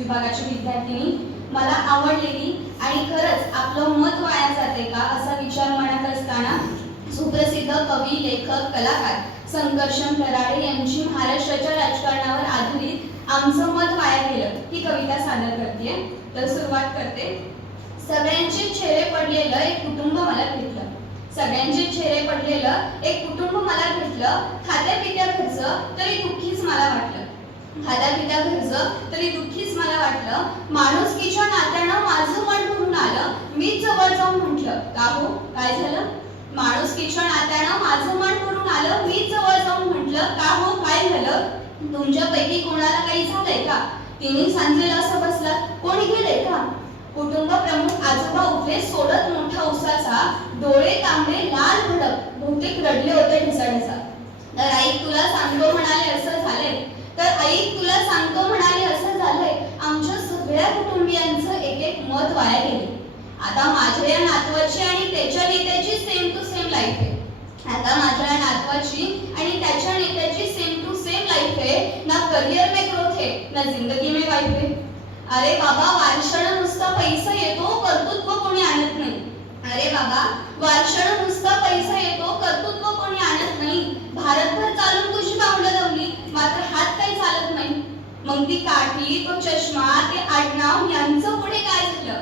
विभागाची विद्यार्थिनी मला आवडलेली आणि खरंच आपलं मत वाया जाते का असा विचार मनात असताना सुप्रसिद्ध कवी लेखक कलाकार संकर्षण कराडे यांची महाराष्ट्राच्या राजकारणावर आधारित आमचं मत वाया गेलं. ही कविता सादर करते तर सुरुवात करते. सगळ्यांचे चेहरे पडलेलं एक कुटुंब मला भेटलं. सगळ्यांचे चेहरे पडलेलं एक कुटुंब मला भेटलं. खात्या पित्या खर्च तरी दुःखीच मला तरी दुःखीच मला वाटलं. माणुसकीच्या नात्यानं माझं मन भरून आलं. मीच जवळ जाऊन म्हटलं का हो? काय झालं? माणुसकीच्या नात्यानं माझं मन भरून आलं. मीच जवळ जाऊन म्हटलं का हो? काय झालं? तुमच्यापैकी कोणाला काही झालंय का? तिने सांजेल असं बसला. कोणी गेलंय का? कुटुंब प्रमुख आजोबा उठले. सोडत मोठा उसाचा डोळे तांबडे लाल भडक. बहुतेक रडले होते ढिसाढिसा. तर आई तुला सांगतो म्हणाले असं झालंय. तर आई तुला सांगतो म्हणाली असं झालंय. आमच्या सगळ्या कुटुंबियांचं एक एक मत वाया गेले. आता माझ्या या नातवाची आणि त्याच्या नेत्याची सेम टू सेम लाईफ आहे. आता माझ्या या नातवाची आणि त्याच्या नेत्याची सेम टू सेम लाईफ आहे. ना करिअर में ग्रोथ है ना जिंदगी में वाईफ आहे. अरे बाबा वारशाला नुसता पैसा येतो कर्तृत्व कोणी आणत नाही अरे बाबा वारशानं नुसता पैसा येतो कर्तृत्व कोणी आणत नाही भारतभर चालून तुझी पावलं लावली मात्र हात काही चालत नाही मग ती काठी तो चष्मा ते आडनाव यांचं पुढे काय झालं?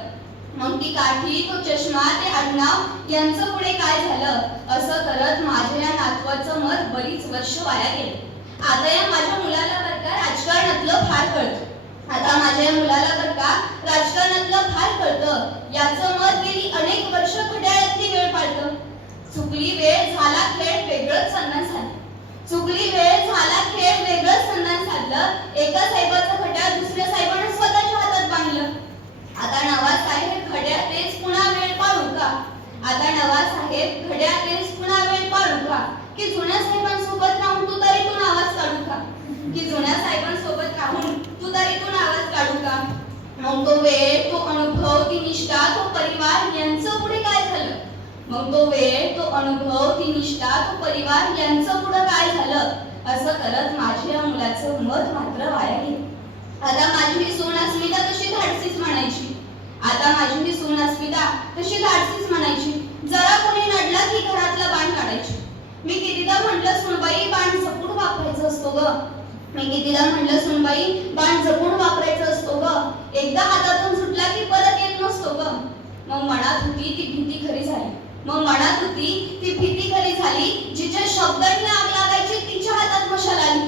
मग ती काठी तो चष्मा ते आडनाव यांचं पुढे काय झालं? असं करत माझ्या या नातवाचं मत बरीच वर्ष वाया गेले. आता या माझ्या मुलाला बरं का राजकारणातलं फार कळतं. आता माझ्या या मुलाला बरं का राजकारणातलं फार कळतं. याचं मत गेली अनेक वर्ष घड्याळातली वेळ पाळतं. चुकली वेळ झाला खेळ वेगळंच सन्मान झालं. चुकली वेळ झाला खेळ वेगळंच सन्मान साधलं. एका साहेबाचं घड्याळ दुसऱ्या साहेबानं स्वतःच्या हातात बांधलं. आता नवा साहेब खड्या तेच पुन्हा वेळ पाळू का? आता नवा साहेब खड्या तेच पुन्हा वेळ पाळू का? की जुन्या साहेबांसोबत राहून तू तरीतून आवाज काढू का? की जुन्या साहेबांसोबत राहून तू तरीतून आवाज काढू का? मग तो वेळ तो अनुभव ती निष्ठा तो परिवार यांचं पुढे काय झालं मग तो वेळ तो अनुभव ती निष्ठा तो परिवार यांचं पुढं काय झालं? असं करत माझ्या या मुलाचं मत मात्र वाया गेलं. आता माझी ही सून अस्मिता तशी धाडसीच म्हणायची. आता माझी ही सून अस्मिता तशी धाडसीच म्हणायची. जरा कोणी नडला की घरातलं बाण काढायची. मी कितीदा म्हटलं सुनबाई बाण जपून वापरायचं असतो ग. मी कितीदा म्हटलं सुनबाई बाण जपून वापरायचं असतो ग. एकदा हातातून सुटला की परत येत नसतो ग. मग मनात होती ती भीती खरी झाली. मग मनात होती ती भीती खरी झाली जिच्या शब्दांनी आग लागायची तिच्या हातात मशाल आली.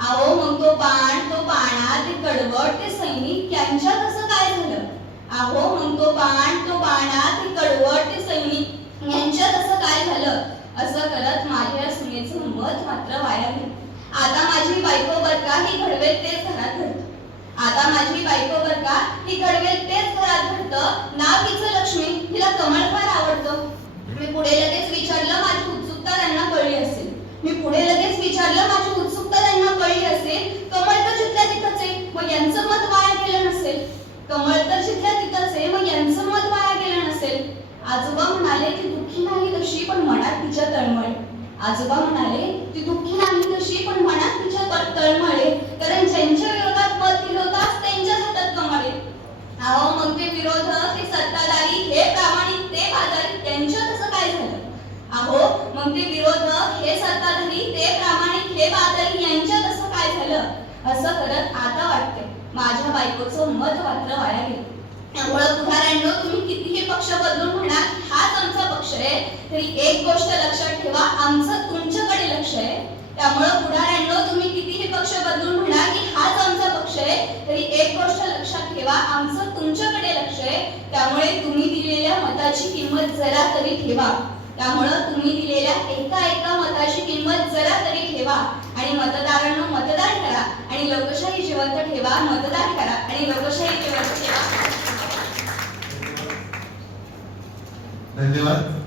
आहो मग तो बाण तो बाणा ते कडवट ते सैनिक यांच्या कसं काय झालं? आहो मग तो बाण तो बाणा ते कडवट ते सैनिक यांच्या कसं काय झालं? असं करत माझ्या सुनेचं मत मात्र वाया गेलं. आता माझी बायको बर का ही घडवेल तेच घरात घडतं आता माझी बायको बर का ही घडवेल तेच घरात घडतं नाव तिचं लक्ष्मी तिला कमळ मी पुढे लगेच विचारलं माझी उत्सुकता त्यांना कळली असेल. मी पुढे लगेच विचारलं माझी उत्सुकता त्यांना कळली असेल. कमळ तर जिथल्या तिथंच आहे मग यांचं मत वाया गेलं नसेल. कमळ तर जिथल्या तिथंच आहे मग यांचं मत वाया गेलं नसेल. आजोबा म्हणाले ती दुःखी नाही तशी पण मनात तिच्या तळमळ. आजोबा म्हणाले ती दुःखी नाही तशी पण मनात तिच्या तळ- तळमळे कारण ज्यांच्या विरोधात मत दिलं होतं आज त्यांच्याच हातात कमळे अहो मग ते विरोधक ते सत्ताधारी हे प्रामाणिक ते बाजारी त्यांच्या कसं काय झालं अहो मग ते विरोधक हे सत्ताधारी ते प्रामाणिक हे बादल यांच्यात कसं काय झालं? असं करत आता वाटते माझ्या बायकोचं मत मात्र वाया गेलं. त्यामुळं पुढाऱ्यांनो तुम्ही कितीही पक्ष बदलून म्हणा हाच आमचा पक्ष आहे. तरी एक गोष्ट लक्षात ठेवा आमचं तुमच्याकडे लक्ष आहे. त्यामुळं पुढाऱ्यांनो तुम्ही कितीही पक्ष बदलून म्हणा की हाच आमचा पक्ष आहे. तरी एक गोष्ट लक्षात ठेवा आमचं तुमच्याकडे लक्ष आहे. त्यामुळे तुम्ही दिलेल्या मताची किंमत जरा तरी ठेवा. त्यामुळं तुम्ही दिलेल्या एका एका मताची किंमत जरा तरी ठेवा आणि मतदारांनो मतदान करा आणि लोकशाही जिवंत ठेवा मतदान करा आणि लोकशाही जिवंत ठेवा. धन्यवाद.